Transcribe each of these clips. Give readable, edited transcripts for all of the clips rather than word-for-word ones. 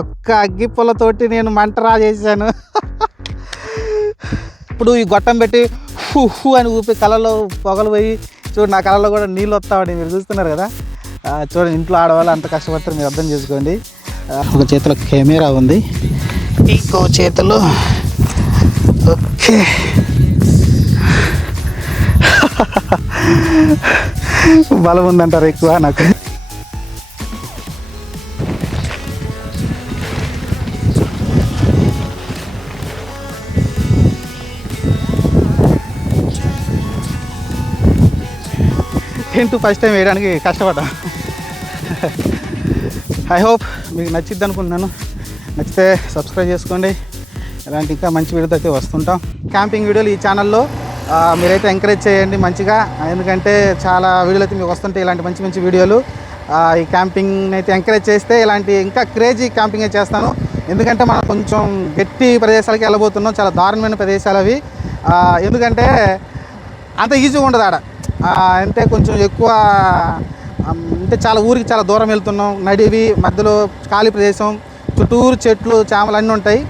ఒక్క అగ్గిపుల్లతోటి నేను మంట రాజేసాను. ఇప్పుడు ఈ గొట్టం పెట్టి హూ హూ అని ఊపి కళ్ళలో పొగలు పోయి చూడండి, నా కళ్ళలో కూడా నీళ్ళు వస్తామండి. మీరు చూస్తున్నారు కదా, చూడండి ఇంట్లో ఆడవాళ్ళు అంత కష్టపడతారు, మీరు అర్థం చేసుకోండి. ఒక చేతిలో కెమెరా ఉంది, ఇంకో చేతిలో ఓకే బలం ఉందంటారు ఎక్కువ నాకు. టెంట్ ఫస్ట్ టైం వేయడానికి కష్టపడ్డా. ఐ హోప్ మీకు నచ్చిద్ది అనుకుంటున్నాను. నచ్చితే సబ్స్క్రైబ్ చేసుకోండి. ఇలాంటి ఇంకా మంచి వీడియోతో అయితే వస్తుంటాం. క్యాంపింగ్ వీడియోలు ఈ ఛానల్లో మీరైతే ఎంకరేజ్ చేయండి మంచిగా, ఎందుకంటే చాలా వీడియోలు అయితే మీకు వస్తుంటాయి ఇలాంటి మంచి మంచి వీడియోలు. ఈ క్యాంపింగ్ అయితే ఎంకరేజ్ చేస్తే ఇలాంటి ఇంకా క్రేజీ క్యాంపింగ్ చేస్తాను. ఎందుకంటే మనం కొంచెం గట్టి ప్రదేశాలకి వెళ్ళబోతున్నాం, చాలా దారుణమైన ప్రదేశాలు అవి. ఎందుకంటే అంత ఈజీగా ఉండదు ఆడ, అంటే కొంచెం ఎక్కువ, అంటే చాలా ఊరికి చాలా దూరం వెళ్తున్నాం, నడివి మధ్యలో ఖాళీ ప్రదేశం, చుట్టూరు చెట్లు చేమలు అన్నీ ఉంటాయి.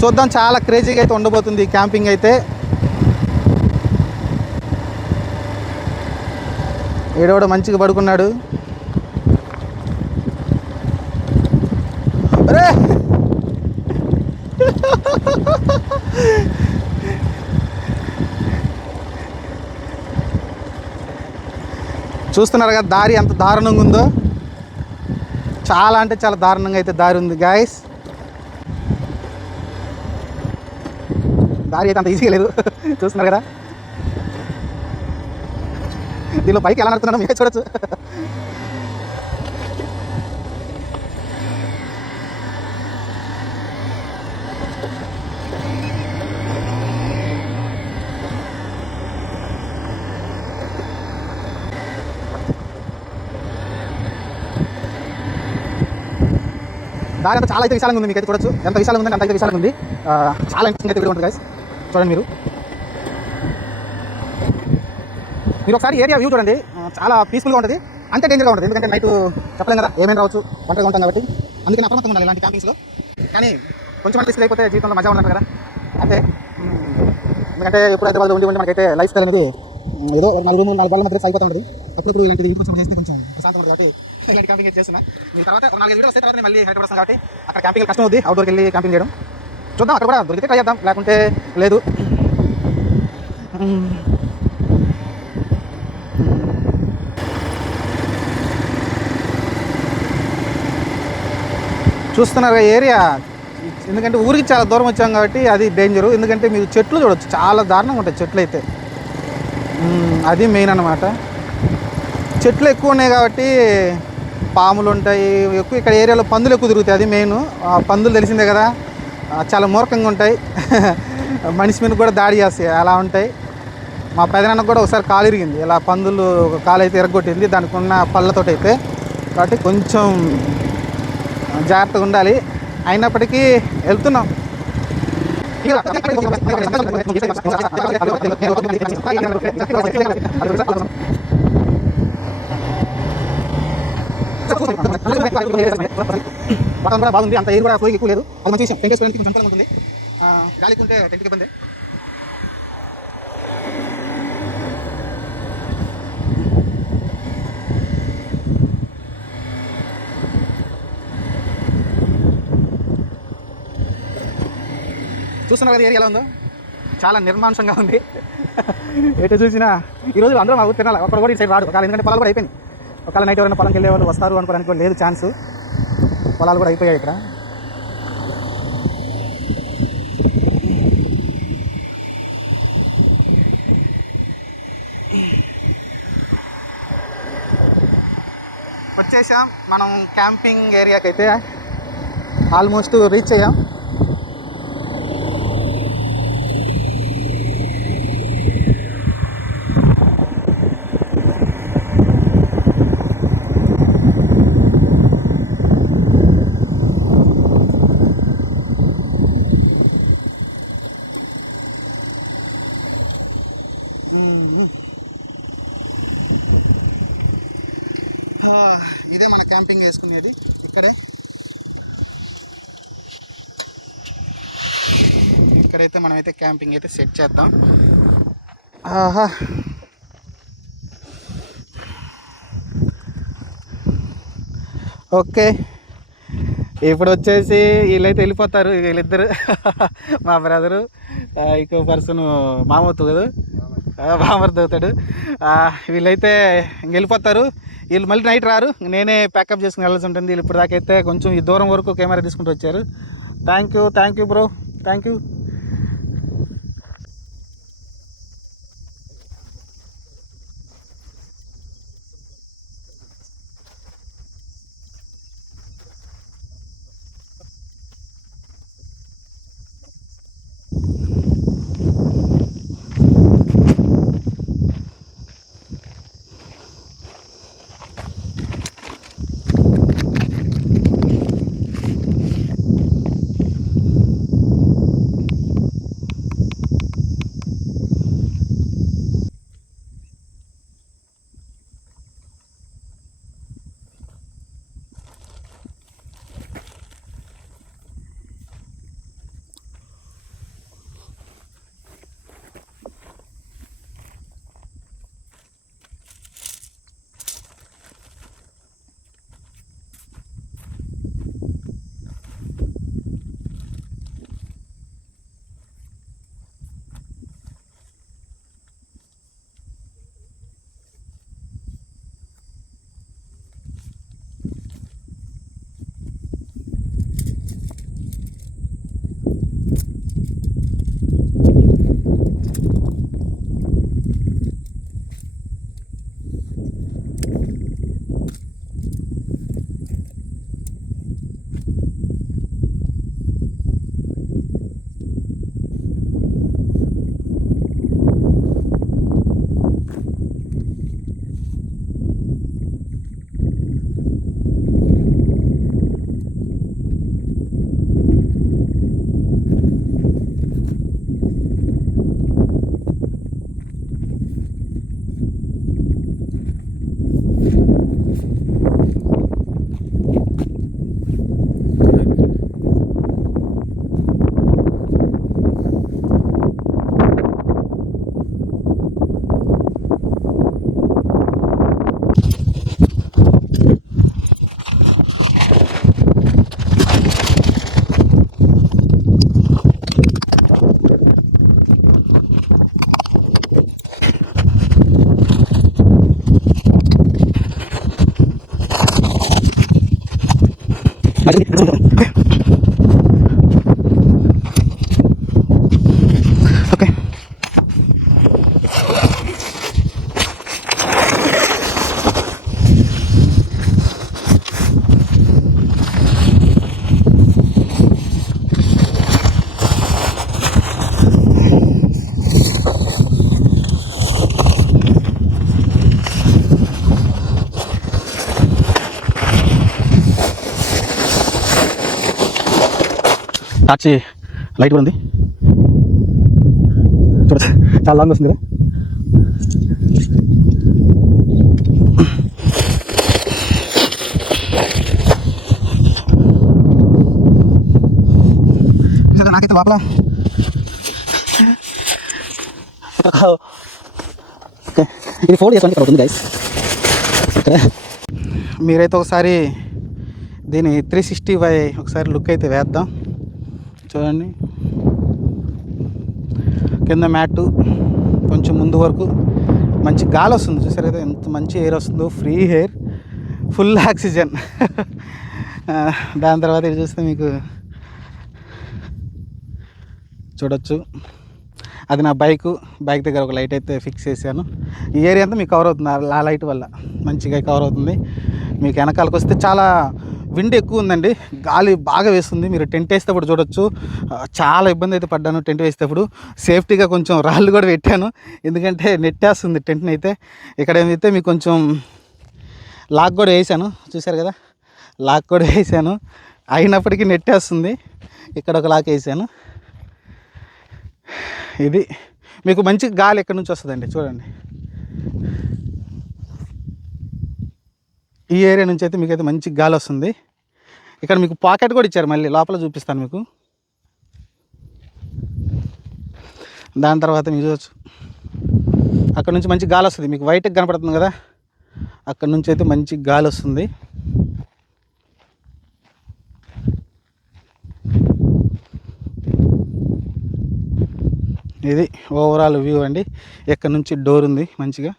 చూద్దాం, చాలా క్రేజీగా అయితే ఉండబోతుంది ఈ క్యాంపింగ్ అయితే. ఏడోడ మంచిగా పడుకున్నాడు. అరే చూస్తున్నారు కదా దారి ఎంత దారుణంగా ఉందో, చాలా అంటే చాలా దారుణంగా అయితే దారి ఉంది గాయస్. దారి అయితే అంత ఈజీగా లేదు, చూస్తున్నారు కదా. దీనిలో పైకి ఎలా నడుతున్నాడో మీరే చూడొచ్చు. దారి అంతా చాలా అయితే విశాలంగా ఉంది, మీకైతే చూడొచ్చు ఎంత విశాలంగా ఉందంటే అంత అయితే విశాలంగా ఉంది. చాలా ఇంట్రెస్టింగ్ అయితే వీడియో ఉంటుంది గైస్, చూడండి మీరు. మీరు ఒకసారి ఏరియా వ్యూ చూడండి, చాలా పీస్ఫుల్గా ఉంటుంది, అంతే డేంజర్గా ఉంటుంది. ఎందుకంటే నైట్ చెప్పలేం కదా, ఏమైనా రావచ్చు, ఒంటరిగా ఉంటాం కాబట్టి. అందుకని అప్రమత్తంగా ఉండాలి ఇలాంటి క్యాంపింగ్స్లో. కానీ కొంచెం రిస్క్ అయిపోతే జీవితంలో మజా ఉండదు కదా, అంతే. ఎందుకంటే ఎప్పుడు హైదరాబాద్లో ఉండి మనకైతే లైఫ్ స్టైల్ అనేది ఏదో 4 రూములు 4 బాళ్ళ మధ్య అయిపోతూ ఉంటుంది. అప్పుడు ఇలాంటిది ఇంటికి వచ్చి చేస్తే కొంచెం ప్రశాంతం ఉంటుంది కాబట్టి ఇలాంటి క్యాంపింగ్ చేస్తున్నా. మీ తర్వాత 4 వీడియోస్ వస్తే తర్వాత మళ్ళీ హైదరాబాద్ వస్తాం కాబట్టి అక్కడ క్యాంపింగ్ కష్టం అవుతుంది, అవుట్డోర్కి వెళ్ళి క్యాంపింగ్ చేయడం. చూద్దాం, అక్కడ కూడా దొరికితే ట్రై చేద్దాం, లేకుంటే లేదు. చూస్తున్నారు ఏరియా, ఎందుకంటే ఊరికి చాలా దూరం వచ్చాం కాబట్టి అది డేంజరు. ఎందుకంటే మీరు చెట్లు చూడవచ్చు, చాలా దారుణంగా ఉంటాయి చెట్లు అయితే, అది మెయిన్ అన్నమాట. చెట్లు ఎక్కువ ఉన్నాయి కాబట్టి పాములు ఉంటాయి ఎక్కువ. ఇక్కడ ఏరియాలో పందులు ఎక్కువ తిరుగుతాయి, అది మెయిన్. పందులు తెలిసిందే కదా, చాలా మూర్ఖంగా ఉంటాయి, మనిషి మీద కూడా దాడి చేస్తాయి, అలా ఉంటాయి. మా పెదనాన్నకు కూడా ఒకసారి కాలు ఇరిగింది, ఇలా పందులు కాలు అయితే ఎరగొట్టింది దానికి ఉన్న పళ్ళతో అయితే. కాబట్టి కొంచెం జాగ్రత్తగా ఉండాలి. అయినప్పటికీ వెళ్తున్నాం. వాతావరణం కూడా బాగుంది, అంత ఎయిర్ కూడా ఫ్లోయింగ్ ఎక్కువ లేదు, అది మంచి విషయం. టెంట్ వేసుకోవడానికి కొంచెం అనుకూలంగా ఉంటుంది, గాలికి ఉంటే టెంట్కి ఇబ్బంది. చూస్తున్నారు కదా ఏరియా ఎలా ఉందో, చాలా నిర్మానుషంగా ఉంది. ఎటు చూసినా ఈరోజు అందరూ మా ఊరు తినాలి, ఒక్కరు కూడా ఈ సైడ్ రాడు ఒకవేళ, ఎందుకంటే పొలాలు కూడా అయిపోయింది. ఒకవేళ నైట్ ఎవరైనా పొలంకి వెళ్ళే వాళ్ళు వస్తారు అనుకోవడానికి కూడా లేదు ఛాన్స్, పొలాలు కూడా అయిపోయాయి ఇక్కడ. వచ్చేసాం మనం క్యాంపింగ్ ఏరియాకి అయితే, ఆల్మోస్ట్ రీచ్ అయ్యాం. ఇదే మన క్యాంపింగ్ వేసుకునేది ఇక్కడే. ఇక్కడైతే మనమైతే క్యాంపింగ్ అయితే సెట్ చేద్దాం. ఆహా, ఓకే. ఇప్పుడు వచ్చేసి వీళ్ళైతే వెళ్ళిపోతారు. వీళ్ళిద్దరు మా బ్రదరు, ఇంకో పర్సన్ మామూతు కదా, బామర్ది అవుతాడు. వీళ్ళైతే వెళ్ళిపోతారు. వీళ్ళు మళ్ళీ నైట్ రారు, నేనే ప్యాకప్ చేసుకుని వెళ్ళాల్సి ఉంటుంది. వీళ్ళు ఇప్పుడు దాకైతే కొంచెం ఈ దూరం వరకు కెమెరా తీసుకుంటూ వచ్చారు. Thank you bro, thank you. Okay, torch light కూడా ఉంది చూడచ్చు, చాలా లాంగ్ వస్తుంది. నాకైతే లోపల ఇది 4 years ఇక్కడ అవుతుంది గైస్. మీరైతే ఒకసారి దీని 360 ఒకసారి లుక్ అయితే వేద్దాం. చూడండి, కింద మ్యాటు కొంచెం ముందు వరకు మంచి గాలి వస్తుంది. చూసారు కదా ఎంత మంచి ఎయిర్ వస్తుందో, ఫ్రీ ఎయిర్, ఫుల్ ఆక్సిజన్. దాని తర్వాత ఇది చూస్తే మీకు చూడొచ్చు, అది నా బైక్ దగ్గర ఒక లైట్ అయితే ఫిక్స్ చేశాను. ఈ ఏరియా అంతా మీకు కవర్ అవుతుంది ఆ లైట్ వల్ల, మంచిగా కవర్ అవుతుంది. మీకు వెనకాలకు వస్తే చాలా విండ్ ఎక్కువ ఉందండి, గాలి బాగా వేస్తుంది. మీరు టెంట్ వేసేటప్పుడు చూడొచ్చు, చాలా ఇబ్బంది అయితే పడ్డాను టెంట్ వేసేటప్పుడు. సేఫ్టీగా కొంచెం రాళ్ళు కూడా పెట్టాను, ఎందుకంటే నెట్టేస్తుంది టెంట్ని అయితే. ఇక్కడ ఏమైతే మీకు కొంచెం లాక్ కూడా వేసాను, చూశారు కదా, లాక్ కూడా వేసాను, అయినప్పటికీ నెట్టేస్తుంది. ఇక్కడ ఒక లాక్ వేసాను. ఇది మీకు మంచి గాలి ఎక్కడి నుంచి వస్తుందండి చూడండి. ఈ ఏరియా నుంచి అయితే మీకైతే మంచి గాలి వస్తుంది. ఇక్కడ మీకు పాకెట్ కూడా ఇచ్చారు, మళ్ళీ లోపల చూపిస్తాను మీకు. దాని తర్వాత మీరు చూడవచ్చు అక్కడ నుంచి మంచి గాలి వస్తుంది, మీకు వైట్గా కనపడుతుంది కదా, అక్కడ నుంచి అయితే మంచి గాలి వస్తుంది. ఇది ఓవరాల్ వ్యూ అండి. ఇక్కడ నుంచి డోర్ ఉంది మంచిగా.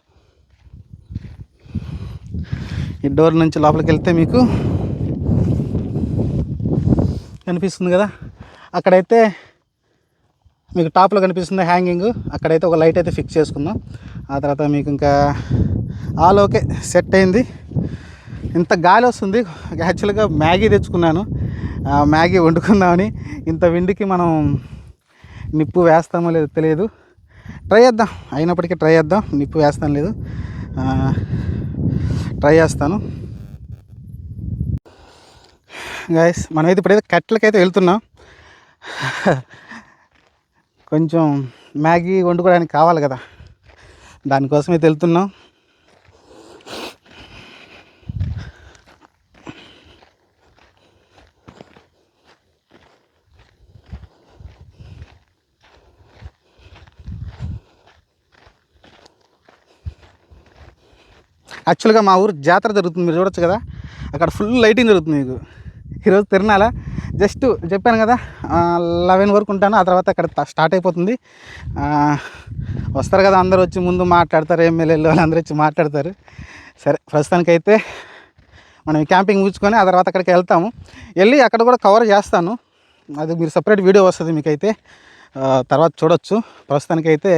ఈ డోర్ నుంచి లోపలికి వెళ్తే మీకు కనిపిస్తుంది కదా, అక్కడైతే మీకు టాప్లో కనిపిస్తుంది హ్యాంగింగ్, అక్కడైతే ఒక లైట్ అయితే ఫిక్స్ చేసుకుందాం. ఆ తర్వాత మీకు ఇంకా ఆల్ ఓకే సెట్ అయింది. ఇంత గాలి వస్తుంది. యాక్చువల్గా మ్యాగీ తెచ్చుకున్నాను, మ్యాగీ వండుకుందామని. ఇంత విండికి మనం నిప్పు వేస్తామో లేదో తెలియదు, ట్రై చేద్దాం. అయినప్పటికీ ట్రై చేద్దాం. నిప్పు వేస్తాను లేదు, ట్రై చేస్తాను. గైస్ మనమైతే ఇప్పుడైతే కట్టెలకైతే వెళ్తున్నాం. కొంచెం మ్యాగీ వండుకోవడానికి కావాలి కదా, దానికోసం అయితే వెళ్తున్నాం. యాక్చువల్గా మా ఊరు జాతర జరుగుతుంది, మీరు చూడొచ్చు కదా, అక్కడ ఫుల్ లైటింగ్ జరుగుతుంది. మీకు ఈరోజు తిరణాల జస్ట్ చెప్పాను కదా 11 వరకు ఉంటాను, ఆ తర్వాత అక్కడ స్టార్ట్ అయిపోతుంది. వస్తారు కదా అందరూ వచ్చి ముందు మాట్లాడతారు, ఎమ్మెల్యేలు వాళ్ళందరూ వచ్చి మాట్లాడతారు. సరే ప్రస్తుతానికైతే మనం క్యాంపింగ్ ముగించుకొని ఆ తర్వాత అక్కడికి వెళ్తాము. వెళ్ళి అక్కడ కూడా కవర్ చేస్తాను, అది మీరు సపరేట్ వీడియో వస్తుంది మీకైతే, తర్వాత చూడొచ్చు. ప్రస్తుతానికైతే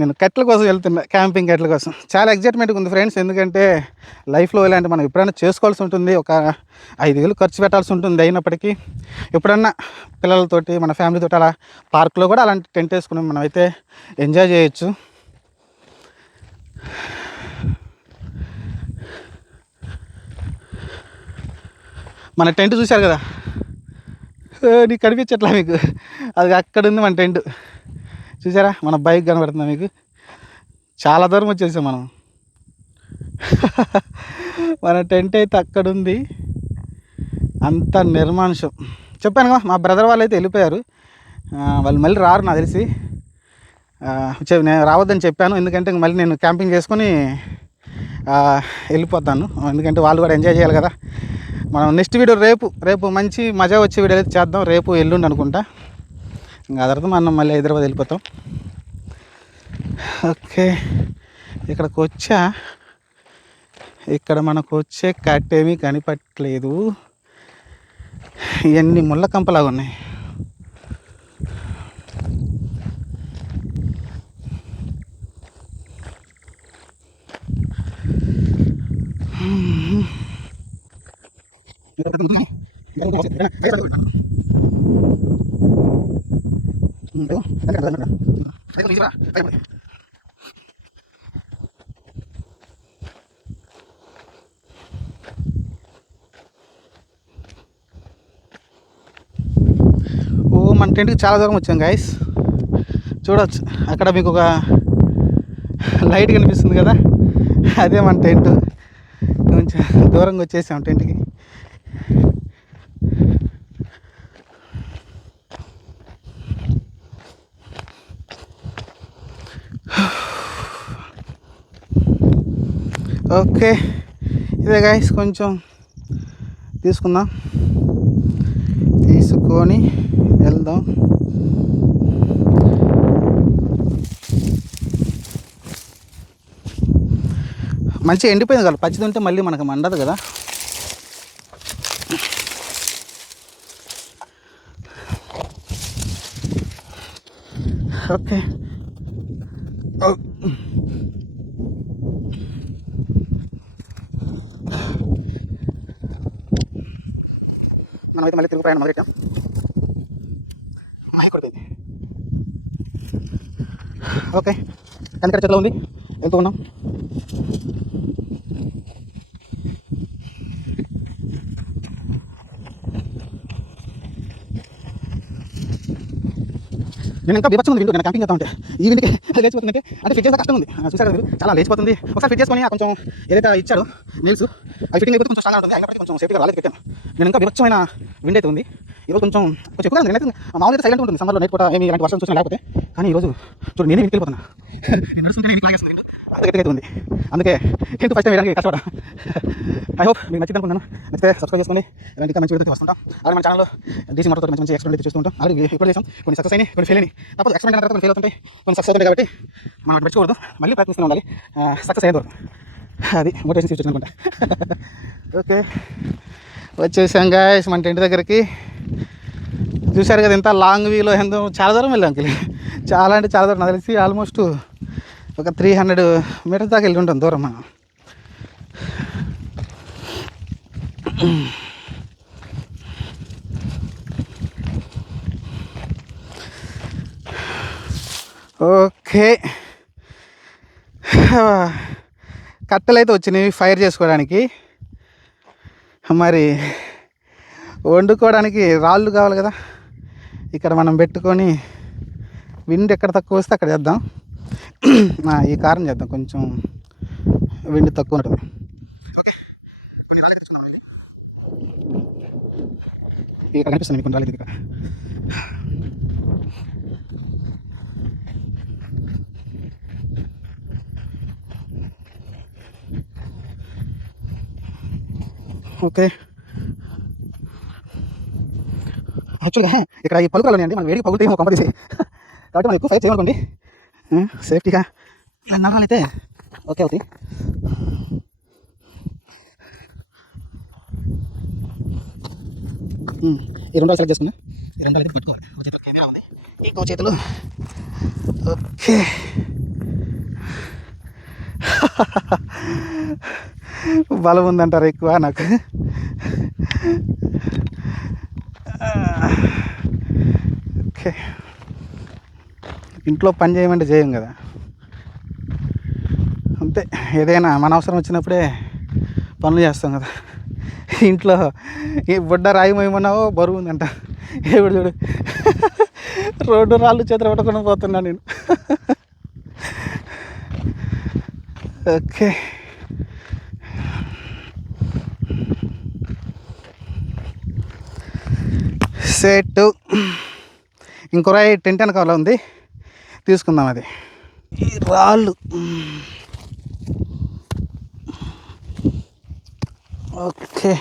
నేను కట్టెల కోసం వెళ్తున్నా, క్యాంపింగ్ కట్టెల కోసం. చాలా ఎగ్జైట్మెంట్గా ఉంది ఫ్రెండ్స్, ఎందుకంటే లైఫ్లో ఇలాంటి మనం ఎప్పుడైనా చేసుకోవాల్సి ఉంటుంది. ఒక 5,000 ఖర్చు పెట్టాల్సి ఉంటుంది. అయినప్పటికీ ఎప్పుడన్నా పిల్లలతోటి మన ఫ్యామిలీతో అలా పార్క్లో కూడా అలాంటి టెంట్ వేసుకుని మనం అయితే ఎంజాయ్ చేయొచ్చు. మన టెంట్ చూశారు కదా, నీకు కనిపించట్లా మీకు, అది అక్కడ ఉంది మన టెంట్. చూసారా మన బైక్ కనబడుతుందా మీకు? చాలా దూరం వచ్చేసాం మనం. మన టెంట్ అయితే అక్కడ ఉంది, అంత నిర్మానుషం. చెప్పాను కదా మా బ్రదర్ వాళ్ళు అయితే వెళ్ళిపోయారు, వాళ్ళు మళ్ళీ రారు నాకు తెలిసి. నేను రావద్దని చెప్పాను, ఎందుకంటే మళ్ళీ నేను క్యాంపింగ్ చేసుకొని వెళ్ళిపోతాను, ఎందుకంటే వాళ్ళు కూడా ఎంజాయ్ చేయాలి కదా. మనం నెక్స్ట్ వీడియో రేపు మంచి మజా వచ్చే వీడియో అయితే చేద్దాం, రేపు ఎల్లుండి అనుకుంటా. ఇంకా ఆ తర్వాత మనం మళ్ళీ హైదరాబాద్ వెళ్ళిపోతాం. ఓకే, ఇక్కడికి వచ్చా, ఇక్కడ మనకు వచ్చే కట్టేమీ కనిపట్లేదు, ఇవన్నీ ముళ్ళ కంపలాగా ఉన్నాయి. మన టెంట్కి చాలా దూరం వచ్చాం గైస్, చూడవచ్చు. అక్కడ మీకు ఒక లైట్ కనిపిస్తుంది కదా, అదే మన టెంట్. కొంచెం దూరంగా వచ్చేసాం టెంట్కి. ఓకే, ఇదే గైస్, కొంచెం తీసుకొని వెళ్దాం. మంచిగా ఎండిపోయింది కదా, పచ్చిది ఉంటే మళ్ళీ మనకు మండదు కదా. ఓకే, మనమైతే మళ్ళీ తిరుగు ప్రయాణం మొదలెట్టాం. ఓకే, కనకర చెట్ల ఉంది, వెళ్తూ ఉన్నాం. నేను ఇంకా బీభత్సం ఉంది వింటూ, నేను క్యాంపింగ్ చేస్తా ఉంటే ఈ వింటికి లేచిపోతుందంటే, అంటే ఫిట్ చేసే కష్టం ఉంది. చూసారు మీరు, చాలా లేచిపోతుంది. ఒకసారి ఫిట్ చేసుకొని కొంచెం ఏదైతే ఇచ్చాడో నీల్స్ అవి ఫిట్టింగ్ అయిపోతే కొంచెం స్ట్రాంగ్ ఉంటుంది. అయినప్పటికీ కొంచెం సేఫ్టీగా రాలేదు పెట్టాను. నేను ఇంకా బీభత్సమైన విండ్ అయితే ఉంది. ఈరోజు కొంచెం ఎక్కువ ఉంది. నేనైతే మామూలుగా సైలెంట్ ఉంటుంది సమ్మర్లో, నైట్ పూట ఏమి ఇలాంటి వర్షం చూసినా లేకపోతే. కానీ ఈరోజు చూడు నేనే ఇంటికి వెళ్ళిపోతున్నా. నేను నడుస్తుంటే నేను లాగేస్తుంది అంత గట్టిగా అయితే ఉంది. అందుకే ఇంటూ ఫస్ట్ టైం వేయడానికి కష్టపడా. ఐ హోప్ మీకు నచ్చింది అనుకున్నాను. నచ్చితే సబ్స్క్రైబ్ చేసుకోండి. ఇలాంటి ఇంకా మంచి వీడియోతో వస్తుంటాం. అలాగే మన ఛానల్లో డీసీ మోటార్తో మంచి ఎక్స్పెరిమెంట్ చూస్తుంటాం. అలాగే ఇప్పుడు చేసాం, కొన్ని సక్సెస్ అయినాయి, కొన్ని ఫెయిల్ అయినాయి. తప్పదు, ఎక్స్పెరిమెంట్ తర్వాత కొన్ని ఫెయిల్ అవుతుంటాయి, కొన్ని సక్సెస్ అవుతుంటాయి. కాబట్టి మనం పెట్టుకోకూడదు, మళ్ళీ ప్రయత్నిస్తూనే ఉండాలి సక్సెస్ అయ్యేంత వరకు. అది మోటివేషన్ సిచ్యువేషన్ అనుకుంటా. ఓకే, వచ్చేసాం గాయ్స్ మన టెంట్ దగ్గరికి. చూశారు కదా ఎంత లాంగ్ వీలో, ఎంతో చాలా దూరం వెళ్ళాం అంకిల్. చాలా అంటే చాలా దూరం, నాకు తెలిసి ఆల్మోస్ట్ ఒక 300 మీటర్స్ దాకా వెళ్ళి ఉంటాం దూరం మనం. ఓకే, కట్టెలు అయితే వచ్చినాయి ఫైర్ చేసుకోవడానికి. మరి వండుకోవడానికి రాళ్ళు కావాలి కదా, ఇక్కడ మనం పెట్టుకొని విండ్ ఎక్కడ తక్కువ వస్తే అక్కడ చేద్దాం. ఈ కారం చేద్దాం, కొంచెం విండ్ తక్కువ ఉంటుంది. ఓకే, ఇక్కడ కనిపిస్తుంది మీకు రాలేదు ఇక్కడ. ఓకే, యాక్చువల్గా ఇక్కడ ఈ పలుకులు ఉన్నాయండి, మనం వేడికి పగులుతాయేమో కంపల్సరీ. కాబట్టి మనం ఎక్కువ ఫైర్ చేయమనుకోండి, సేఫ్టీగా ఇలా నవ్వాలైతే ఓకే అవుతాయి. ఈ 2 సెలెక్ట్ చేసుకున్నా. ఈ 2 అయితే పట్టుకోవాలి. ఒక చేతిలో కెమెరా ఉంది, ఇంకో చేతులు. ఓకే, బలం ఉందంటారు ఎక్కువ నాకు. ఓకే, ఇంట్లో పని చేయమంటే చేయం కదా, అంతే. ఏదైనా మన అవసరం వచ్చినప్పుడే పనులు చేస్తాం కదా. ఇంట్లో ఈ బుడ్డ రాయి మోయమన్నావో బరువు ఉందంట. ఇప్పుడు చూడు, 2 రాళ్ళు చేతులు పట్టుకొని పోతున్నా నేను. Okay, set. ఇంకో రాయి టెంట్ వెనకాల ఉంది, తీసుకుందాం అది. ఈ రాళ్ళు ఓకే.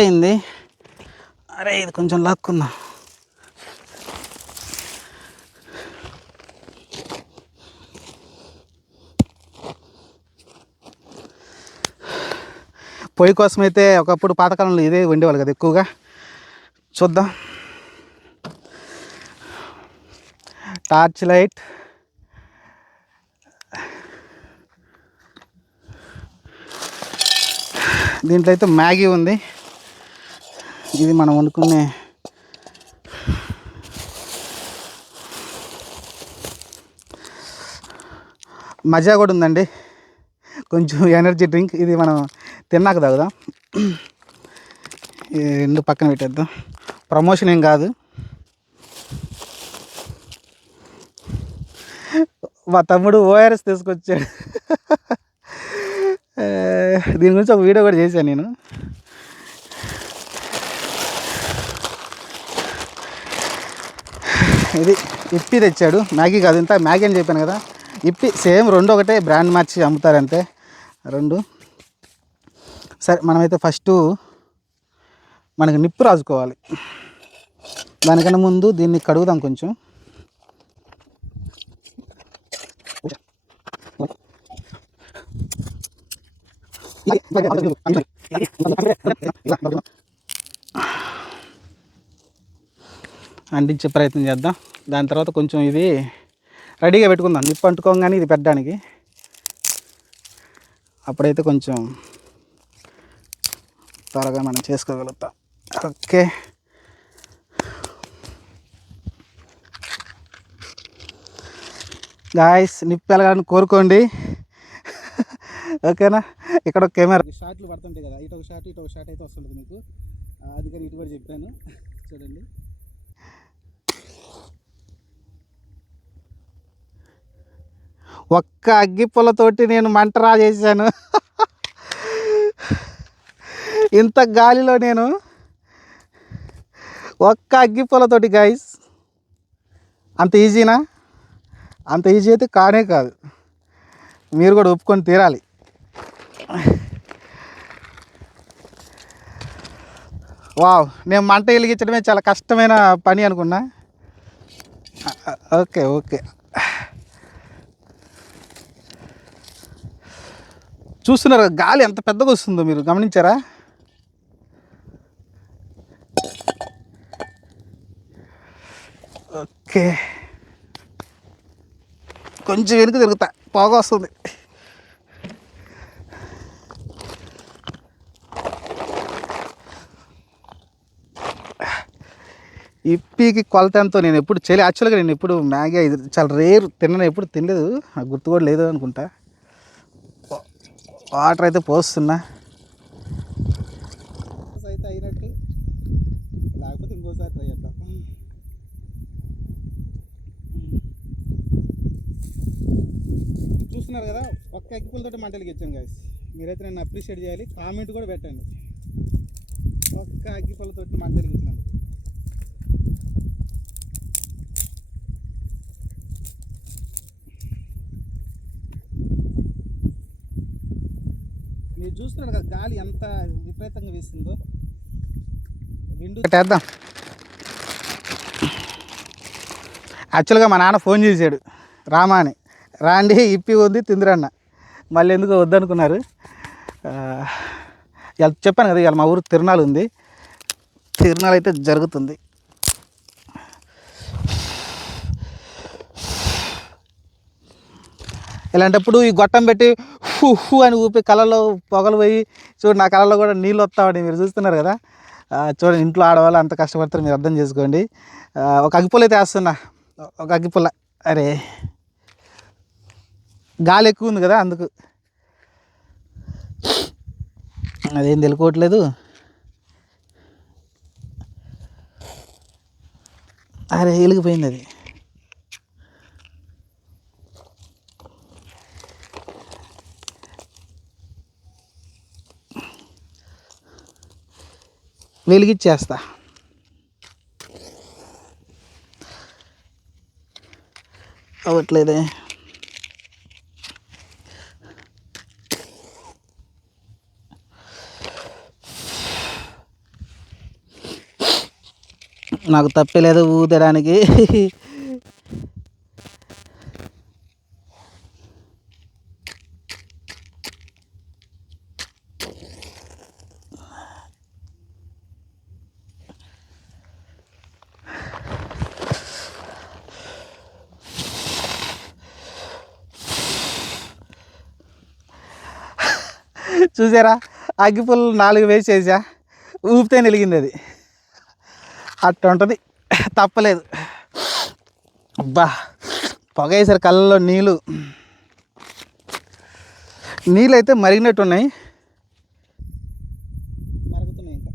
అయింది. అరే ఇది కొంచెం లాక్కుందాం. పొయ్యి కోసం అయితే ఒకప్పుడు పాతకాలంలో ఇదే వండేవాళ్ళు కదా ఎక్కువగా. చూద్దాం. టార్చ్ లైట్, దీంట్లో అయితే మ్యాగీ ఉంది. ఇది మనం వండుకునే మజా కూడా ఉందండి, కొంచెం ఎనర్జీ డ్రింక్. ఇది మనం తిన్నాక తాగుదాం. ఈ 2 పక్కన పెట్టేద్దాం, ప్రమోషన్ ఏం కాదు. మా తమ్ముడు ఓఆర్ఎస్ తీసుకొచ్చాడు. దీని గురించి ఒక వీడియో కూడా చేశాను నేను. ఇది ఇప్పి తెచ్చాడు, మ్యాగీ కాదు. ఇంత మ్యాగీ అని చెప్పాను కదా, ఇప్పి సేమ్ 2 ఒకటే, బ్రాండ్ మార్చి అమ్ముతారంతే 2. సరే, మనమైతే ఫస్ట్ మనకి నిప్పు రాజుకోవాలి. దానికన్నా ముందు దీన్ని కడుగుదాం కొంచెం. అంటించే ప్రయత్నం చేద్దాం. దాని తర్వాత కొంచెం ఇది రెడీగా పెట్టుకుందాం, నిప్పు అంటుకోగానే ఇది పెట్టడానికి. అప్పుడైతే కొంచెం త్వరగా మనం చేసుకోగలుగుతాం. ఓకే, గాయస్ నిప్పు వెళ్ళగాలని కోరుకోండి. ఓకేనా. ఇక్కడ ఒక కెమెరా షాట్లు పడుతుంటాయి కదా, ఇటు ఒక షాట్ ఇటు ఒక షాట్ అయితే వస్తుంటుంది మీకు. అది కానీ ఇటు కూడా చెప్పాను. చూడండి. ఒక్క అగ్గిపుల్లతోటి నేను మంట రాజేసాను. ఇంత గాలిలో నేను ఒక్క అగ్గిపుల్లతోటి గైస్. అంత ఈజీనా? అంత ఈజీ అయితే కానే కాదు. మీరు కూడా ఒప్పుకొని తీరాలి. వావ్, నేను మంట వెలిగించడమే చాలా కష్టమైన పని అనుకున్నా. ఓకే ఓకే, చూస్తున్నారు గాలి ఎంత పెద్దగా వస్తుందో మీరు గమనించారా? ఓకే, కొంచెం వెనుక తిరుగుతా, పొగ వస్తుంది. ఇప్పీకి కొలత ఎంతో నేను ఎప్పుడు చేయలేదు. యాక్చువల్గా నేను ఎప్పుడు మ్యాగీ ఇది చాలా రేర్ తిన్నాను, ఎప్పుడు తినలేదు, నాకు గుర్తు కూడా లేదు అనుకుంటా. వాటర్ అయితే పోస్తున్నా. అయితే అయినట్టు, లేకపోతే ఇంకోసారి ట్రై చేద్దాం. చూస్తున్నారు కదా, ఒక్క అగ్గిపుల్లతోటి మంటలకి ఇచ్చాను గాయస్. మీరైతే నన్ను అప్రిషియేట్ చేయాలి, కామెంట్ కూడా పెట్టండి. ఒక్క అగ్గిపుల్లతోటి మంటలకి ఇచ్చినాను. మీరు చూస్తున్నారు కదా గాలి ఎంత విపరీతంగా వీస్తుందో. విండు చేద్దాం. యాక్చువల్గా మా నాన్న ఫోన్ చేశాడు, రామా అని. రాండి ఇప్పి ఉంది తిందిరన్న. మళ్ళీ ఎందుకు వద్దనుకున్నారు. చెప్పాను కదా, ఇవాళ మా ఊరు తిరునాళ్ళు ఉంది. తిరునాళ్ళు అయితే జరుగుతుంది. ఇలాంటప్పుడు ఈ గొట్టం పెట్టి హు అని ఊపి కళ్ళలో పొగలు పోయి చూడు, నా కళ్ళలో కూడా నీళ్ళు వస్తామని మీరు చూస్తున్నారు కదా. చూడండి, ఇంట్లో ఆడవాళ్ళు అంత కష్టపడతారు, మీరు అర్థం చేసుకోండి. ఒక అగ్గిపుల్ల అయితే వేస్తున్నా, ఒక అగ్గిపుల్ల. అరే గాలి ఎక్కువ ఉంది కదా, అందుకు అదేం తెలుకోవట్లేదు. అరే వెలిగిపోయింది అది. వెలిగిచ్చేస్తా. అవ్వట్లేదే. నాకు తప్పలేదు ఊదడానికి. చూసారా, అగ్గిపుల్ల 4 వేసేసా, ఊపితే వెలిగింది అది. అట్ట ఉంటుంది, తప్పలేదు. అబ్బా, పొగ వేసారు కళ్ళలో నీళ్ళు అయితే మరిగినట్టు ఉన్నాయి. మరుగుతున్నాయి ఇంకా.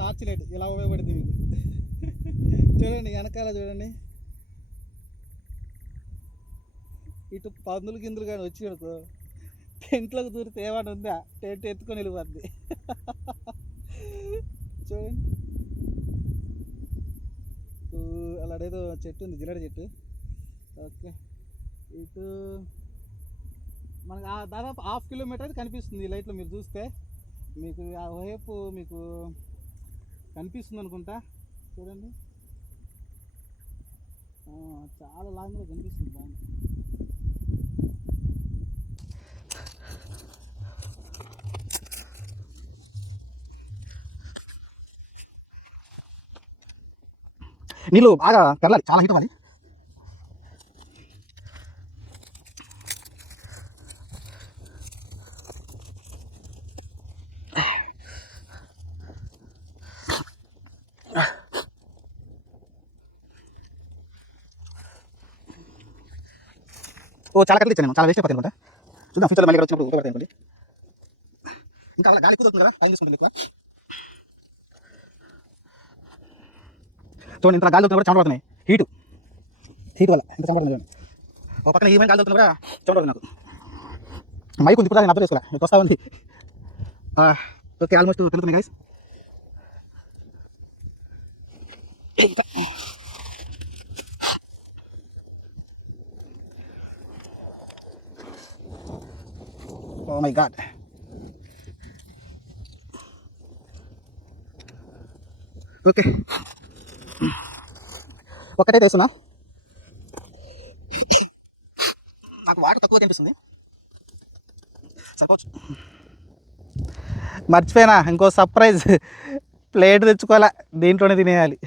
టార్చ్ లైట్ ఇలా ఉపయోగపడింది మీకు. చూడండి వెనకాల చూడండి, ఇటు పందులు గిందులు కానీ వచ్చి అనుకో, టెంట్లోకి దూరితే ఏమైనా ఉందా, టెంట్ ఎత్తుకొని వెళ్ళిపోద్ది. చూడండి, అలాడేదో చెట్టు ఉంది, జిల్లడి చెట్టు. ఓకే, ఇటు మనకు దాదాపు 1/2 కిలోమీటర్ అయితే కనిపిస్తుంది ఈ లైట్లో. మీరు చూస్తే మీకు ఆ వైపు మీకు కనిపిస్తుంది అనుకుంటా. చూడండి, చాలా లాంగ్లో కనిపిస్తుంది బాగా. నీళ్ళు బాగా తెల్లాలి, చాలా హీట్ అవ్వాలి. ఓ చాలా కట్టలు ఇచ్చాను నేను, చాలా వేస్ట్ అయిపోతాయి అనుకుంటా. చూద్దాం, ఫ్యూచర్లో మళ్ళీ ఇక్కడ వచ్చినప్పుడు ఉపయోగపడతాయి అనుకోండి. ఇంకా అలా గాలి ఎక్కువ దొరుకుతుంది కదా, టైం తీసుకుంటుంది ఎక్కువ. చూడండి, ఇంత గాలి దొరుకుతున్నా కూడా చెమట పడుతున్నాయి. హీట్ వల్ల ఇంత చెమట పడుతుంది. ఒక పక్కన ఈమెన్ గాలి దొరుకుతున్నా కూడా చెమట పడుతుంది నాకు. మైక్ ఉంది ఇప్పుడు, నేను అర్థం చేసుకోలే, మీకు వస్తా ఉంది. ఓకే, ఆల్మోస్ట్ తెలుగుతున్నాయి guys. Oh my god. Okay, ఒక్కటే వేస్తున్నా. నాకు వాటర్ తక్కువ కనిపిస్తుంది, సరిపోవచ్చు. మర్చిపోయినా, ఇంకో సర్ప్రైజ్, ప్లేట్ తెచ్చుకోవాలా, దీంట్లోనే తినేయాలి.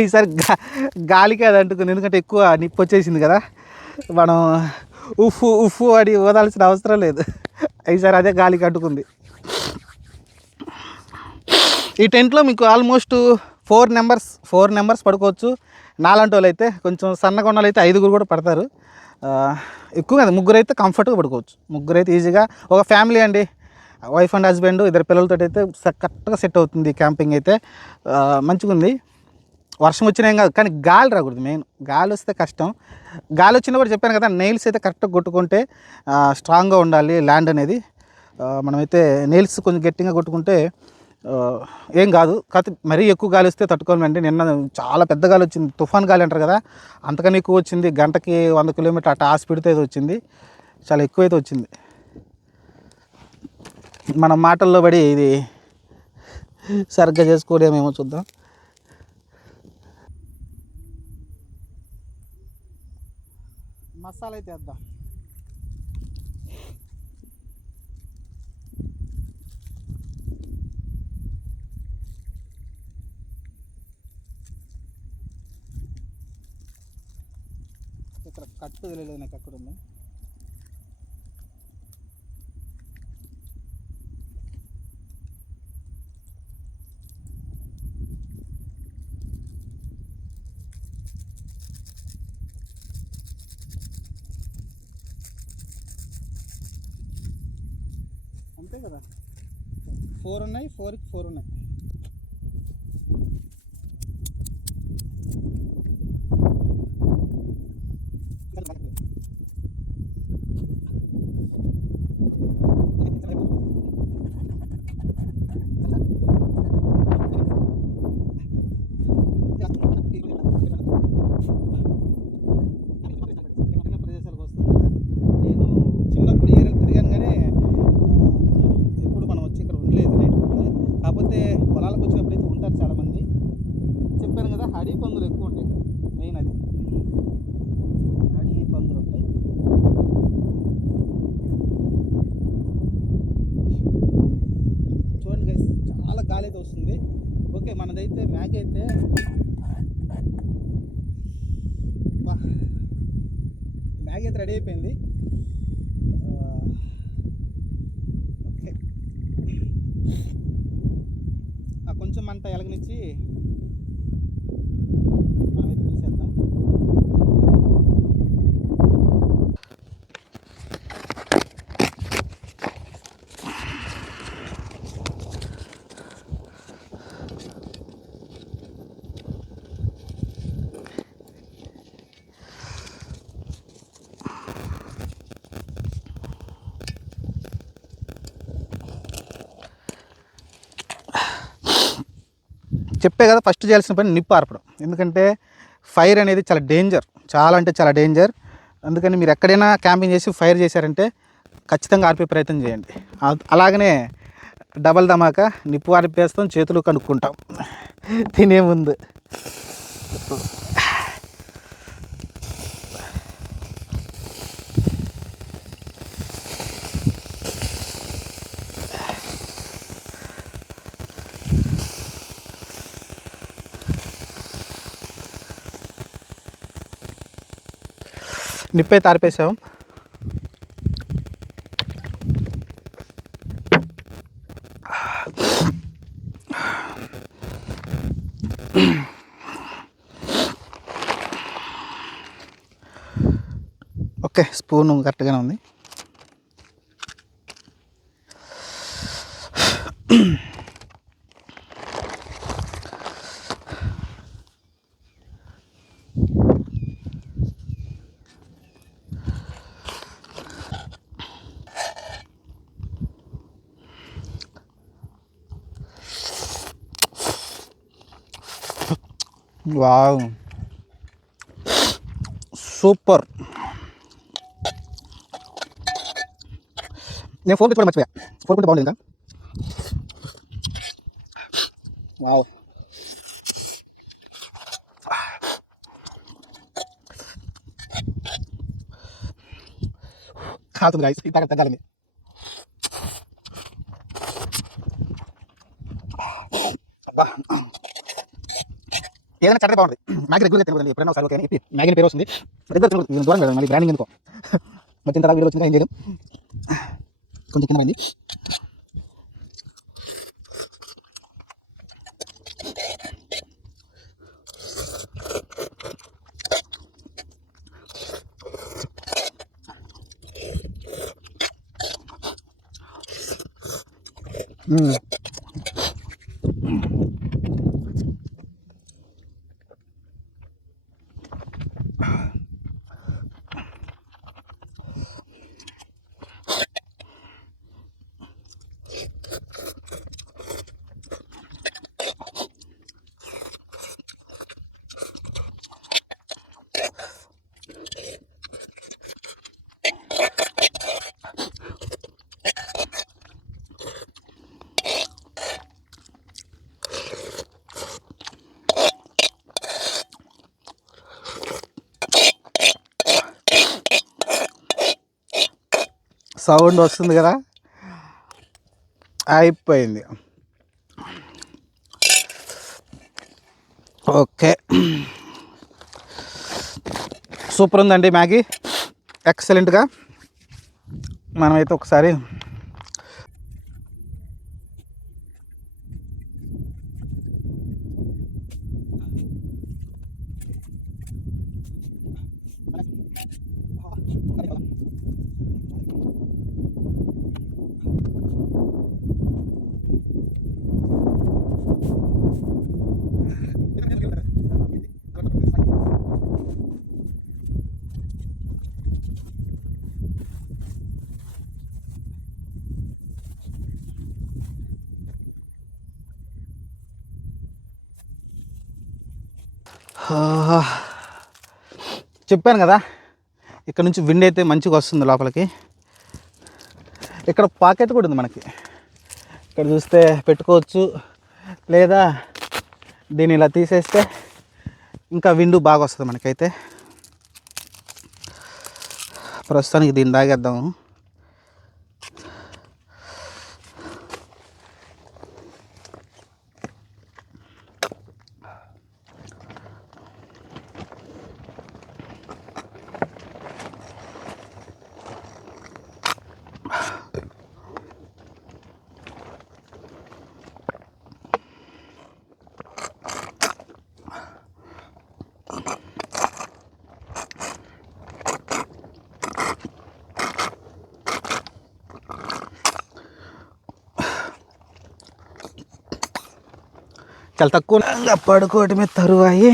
ఈసారి గాలికి అది అంటుకుంది, ఎందుకంటే ఎక్కువ నిప్పు వచ్చేసింది కదా, మనం ఉఫ్ఫు అని వదాల్సిన అవసరం లేదు. ఈసారి అదే గాలికి అంటుకుంది. ఈ టెంట్లో మీకు ఆల్మోస్ట్ 4 నెంబర్స్ పడుకోవచ్చు. నాలంటి వాళ్ళు అయితే, కొంచెం సన్నగా ఉన్న వాళ్ళు అయితే 5 కూడా పడతారు. ఎక్కువ కదా, 3 అయితే కంఫర్ట్గా పడుకోవచ్చు. 3 అయితే ఈజీగా, ఒక ఫ్యామిలీ అండి, వైఫ్ అండ్ హస్బెండ్, 2 పిల్లలతో అయితే కరెక్ట్గా సెట్ అవుతుంది. క్యాంపింగ్ అయితే మంచిగా ఉంది. వర్షం వచ్చినా ఏం కాదు, కానీ గాలి రాకూడదు. మెయిన్ గాలి వస్తే కష్టం. గాలి వచ్చినా కూడా చెప్పాను కదా, నెయిల్స్ అయితే కరెక్ట్గా కొట్టుకుంటే స్ట్రాంగ్గా ఉండాలి ల్యాండ్ అనేది. మనమైతే నెయిల్స్ కొంచెం గట్టిగా కొట్టుకుంటే ఏం కాదు. కాకపోతే మరీ ఎక్కువ గాలి వస్తే తట్టుకోవాలండి. నిన్న చాలా పెద్ద గాలి వచ్చింది, తుఫాన్ గాలి అంటారు కదా, అంతకన్నా ఎక్కువ వచ్చింది. గంటకి 100 కిలోమీటర్ అట్లా ఆ స్పీడ్తో అయితే వచ్చింది, చాలా ఎక్కువైతే వచ్చింది. మన మాటల్లో పడి ఇది సరిగ్గా చేసుకోలేమేమో చూద్దాం. మసాలా అయితే వేద్దాం. ఇక్కడ కట్టు తెలియలేదు నాకు, అక్కడ ఉంది. అంతే కదా, 4 ఉన్నాయి, 4కి 4 ఉన్నాయి. ప్రదేశాలకు వస్తుంది కదా, నేను చిన్నప్పుడు ఏరియాలు తిరిగాను, కానీ ఎప్పుడు మనం వచ్చి ఇక్కడ ఉండలేదు నైట్ పూట. కాకపోతే పొలాలకు వచ్చినప్పుడు అయితే ఉంటారు చాలామంది. చెప్పాను కదా, అడవి పందులు ఎక్కువ ఉంటాయి. మెయిన్ అది, అడవి పందులు ఉంటాయి. చూడండి గైస్, చాలా గాలి అయితే వస్తుంది. ఓకే, మనదైతే మ్యాగీ అయితే మ్యాగీ అయితే రెడీ అయిపోయింది. ఓకే, కొంచెం మంట ఎలగనిచ్చి మనమైతే తీసేద్దాం. చెప్పే కదా, ఫస్ట్ చేయాల్సిన పని నిప్పు ఆర్పడం. ఎందుకంటే ఫైర్ అనేది చాలా డేంజర్, చాలా అంటే చాలా డేంజర్. అందుకని మీరు ఎక్కడైనా క్యాంపింగ్ చేసి ఫైర్ చేశారంటే ఖచ్చితంగా ఆర్పే ప్రయత్నం చేయండి. అలాగనే డబల్ ధమాకా నిప్పు ఆర్పేస్తాం, చేతులు కనుక్కుంటాం తినే ముందు. నిప్పే తారిపేసాం. ఓకే, స్పూన్ కరెక్ట్గానే ఉంది. Wow, super. నేను ఫోన్ పెట్టుకోవడం మర్చిపోయా. ఫోన్ పెట్టి బాగుంది ఇంకా. వావ్, కాలుతుంది గాయస్, ఇంకా తగ్గాలి. అబ్బా, ఏదైనా చట్టం బాగుంది. మ్యాగీ రెగ్యులర్ తినకూడదు, ఎప్పుడైనా ఒకసారి ఓకే అని మ్యాగీ పేరు వస్తుంది. రెగ్యులర్ తినకూడదు, దూరం వెళ్ళాలి. మళ్ళీ బ్రాండింగ్ ఎందుకో. వచ్చిన తర్వాత వీడియో వచ్చిందా ఏం చేయడం, కొంచెం కింద పడింది. సౌండ్ వస్తుంది కదా, అయిపోయింది. ఓకే, సూపర్ ఉందండి మ్యాగీ, ఎక్సలెంట్గా. మనమైతే ఒకసారి చెప్పాను కదా, ఇక్కడ నుంచి విండ్ అయితే మంచిగా వస్తుంది లోపలికి. ఇక్కడ పాకెట్ కూడా ఉంది మనకి, ఇక్కడ చూస్తే పెట్టుకోవచ్చు, లేదా దీన్ని ఇలా తీసేస్తే ఇంకా విండు బాగా వస్తుంది మనకైతే. ప్రస్తుతానికి దీన్ని తాగేద్దాము. చాలా తక్కువ పడుకోవటమే తరువాయి.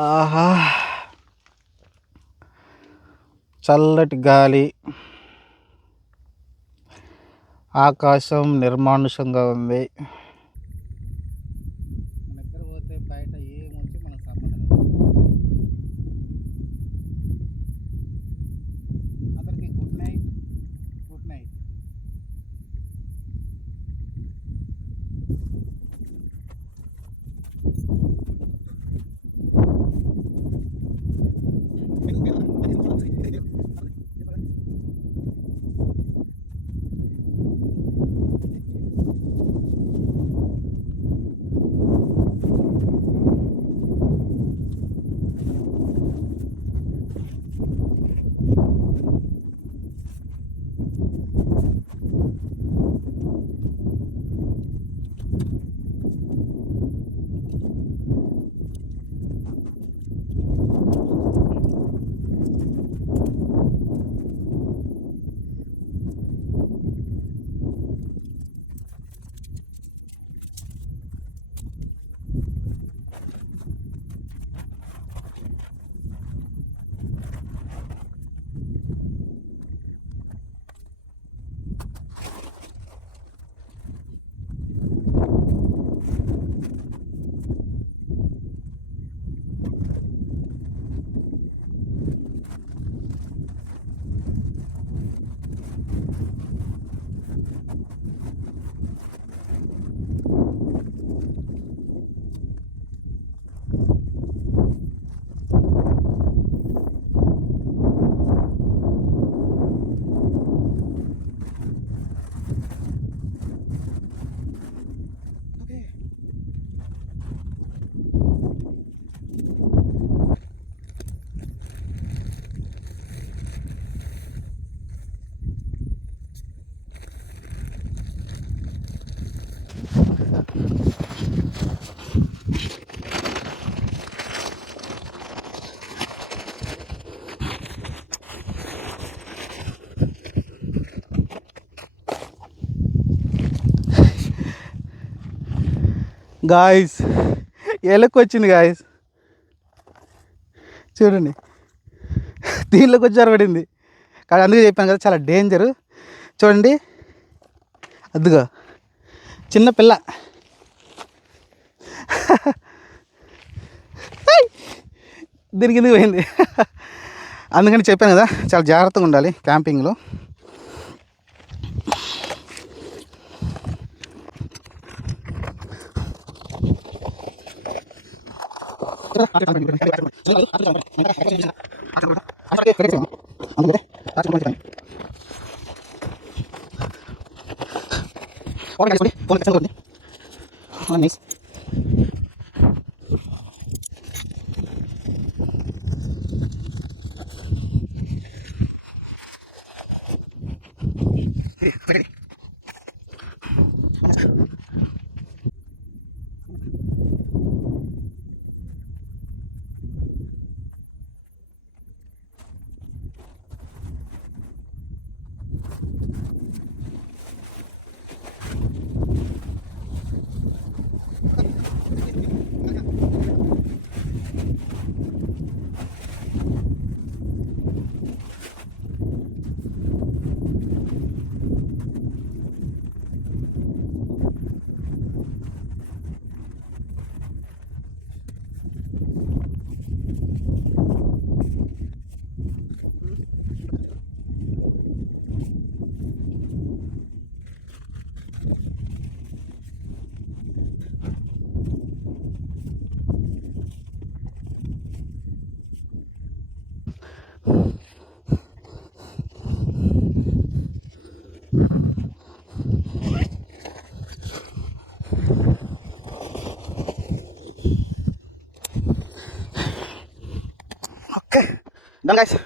ఆహా, చల్లటి గాలి, ఆకాశం నిర్మానుషంగా ఉంది. నిద్రపోతే బయట ఏమొచ్చి మనకు సంబంధం లేదు. అందరికీ good night, good night. Guys ఎలక్కి వచ్చింది గాయస్, చూడండి దీనిలోకి వచ్చి జరగడింది. కానీ అందుకే చెప్పాను కదా చాలా డేంజరు. చూడండి అదిగో చిన్న పిల్ల దీనికి ఎందుకు పోయింది. అందుకని చెప్పాను కదా చాలా జాగ్రత్తగా ఉండాలి క్యాంపింగ్లో. Okay done guys.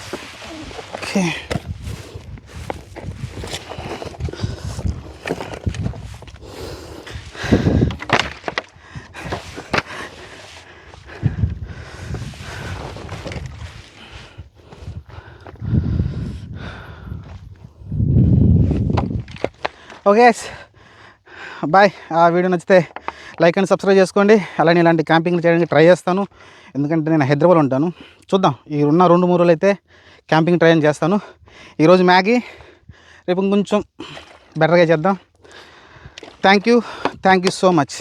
Okay okay bye. ఆ వీడియో నచ్చితే లైక్ అండ్ సబ్స్క్రైబ్ చేసుకోండి. అలానే ఇలాంటి క్యాంపింగ్లు చేయడానికి ట్రై చేస్తాను, ఎందుకంటే నేను హైదరాబాద్లో ఉంటాను. చూద్దాం, ఈ ఉన్న 2-3 రోజులు అయితే క్యాంపింగ్ ట్రై చేస్తాను. ఈరోజు మ్యాగీ, రేపు కొంచెం బెటర్గా చేద్దాం. Thank you so much.